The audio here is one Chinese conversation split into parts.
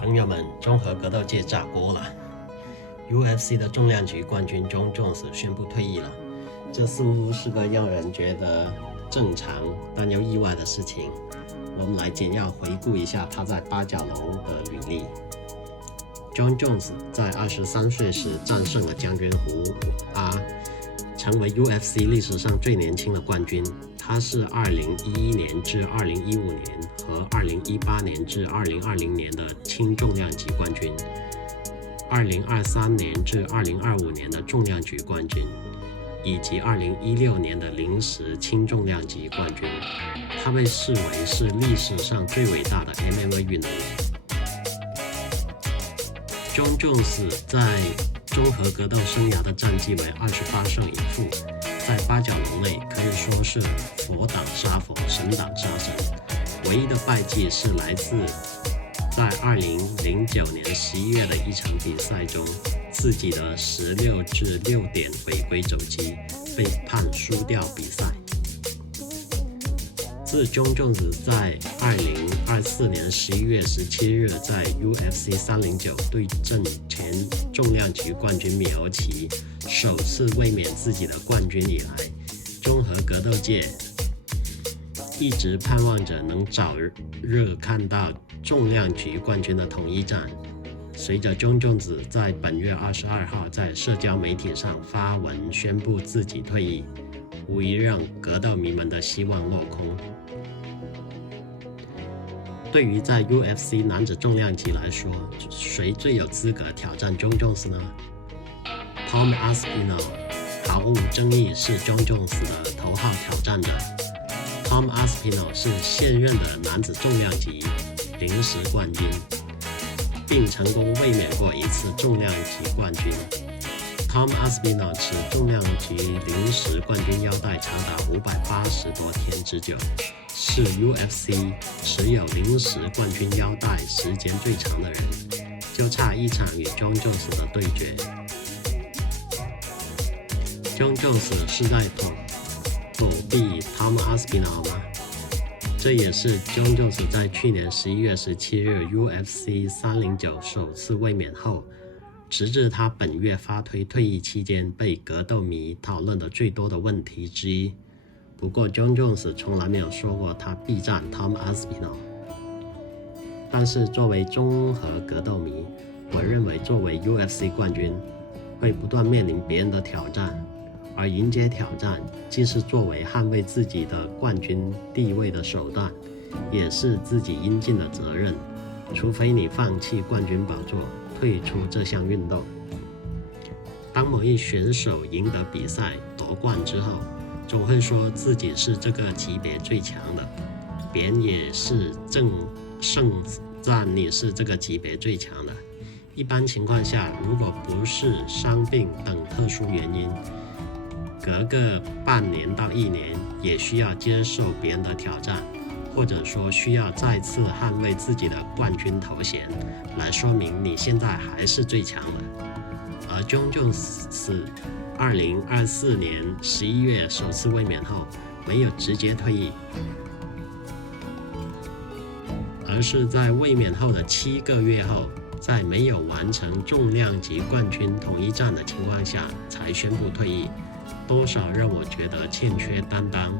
朋友们，综合格斗界炸锅了 ！UFC 的重量级冠军 Jon Jones 宣布退役了，这似乎是个让人觉得正常但又意外的事情。我们来简要回顾一下他在八角笼的履历。Jon Jones 在23岁时战胜了将军胡阿，成为 UFC 历史上最年轻的冠军。他是2011年至2015年和2018年至2020年的轻重量级冠军，2023年至2025年的重量级冠军，以及2016年的临时轻重量级冠军。他被视为是历史上最伟大的 MMA 运动员。Jon Jones 在综合格斗生涯的战绩为28胜1负，在八角笼内可以说是佛挡杀佛，神挡杀神。唯一的败绩是来自在2009年11月的一场比赛中，自己的16-6点违规肘击被判输掉比赛。自Jon Jones在2024年11月17日在 UFC 309对阵前重量级冠军米欧奇，首次卫冕自己的冠军以来，综合格斗界一直盼望着能早日看到重量级冠军的统一战。随着Jon Jones在本月22号在社交媒体上发文宣布自己退役，无疑让格斗迷们的希望落空。对于在 UFC 男子重量级来说，谁最有资格挑战Jon Jones呢？ Tom Aspinall 毫无争议是Jon Jones 的头号挑战者。Tom Aspinall 是现任的男子重量级临时冠军，并成功卫冕过一次重量级冠军。Tom Aspinall 持重量级临时冠军腰带长达580多天之久，是 UFC 持有临时冠军腰带时间最长的人，就差一场与Jon Jones 的对决。Jon Jones 是在躲避 Tom Aspinall 吗？这也是Jon Jones 在去年11月17日 UFC 309首次卫冕后，直至他本月发推退役期间被格斗迷讨论的最多的问题之一。不过 Jon Jones 从来没有说过他避战 Tom Aspinall。但是作为综合格斗迷，我认为作为 UFC 冠军会不断面临别人的挑战，而迎接挑战既是作为捍卫自己的冠军地位的手段，也是自己应尽的责任，除非你放弃冠军宝座，退出这项运动。当某一选手赢得比赛夺冠之后，总会说自己是这个级别最强的，别人也是正盛赞你是这个级别最强的。一般情况下，如果不是伤病等特殊原因，隔个半年到1年也需要接受别人的挑战，或者说需要再次捍卫自己的冠军头衔，来说明你现在还是最强的。而Jon Jones 2024年11月首次卫冕后，没有直接退役，而是在卫冕后的7个月后，在没有完成重量级冠军统一战的情况下才宣布退役，多少让我觉得欠缺担当。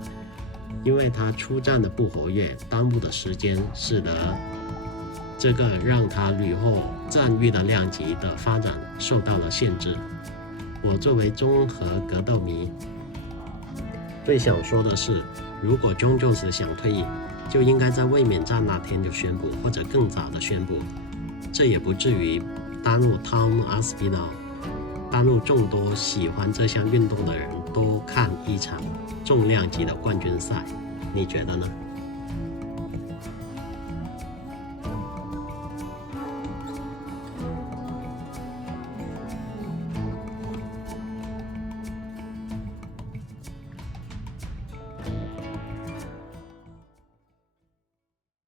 因为他出战的不活跃，耽误的时间，使得这个让他屡获赞誉的量级的发展受到了限制。我作为综合格斗迷，最想说的是，如果Jon Jones想退役，就应该在卫冕战那天就宣布，或者更早的宣布，这也不至于耽误 Tom Aspinall， 耽误众多喜欢这项运动的人多看一场重量级的冠军赛。你觉得呢？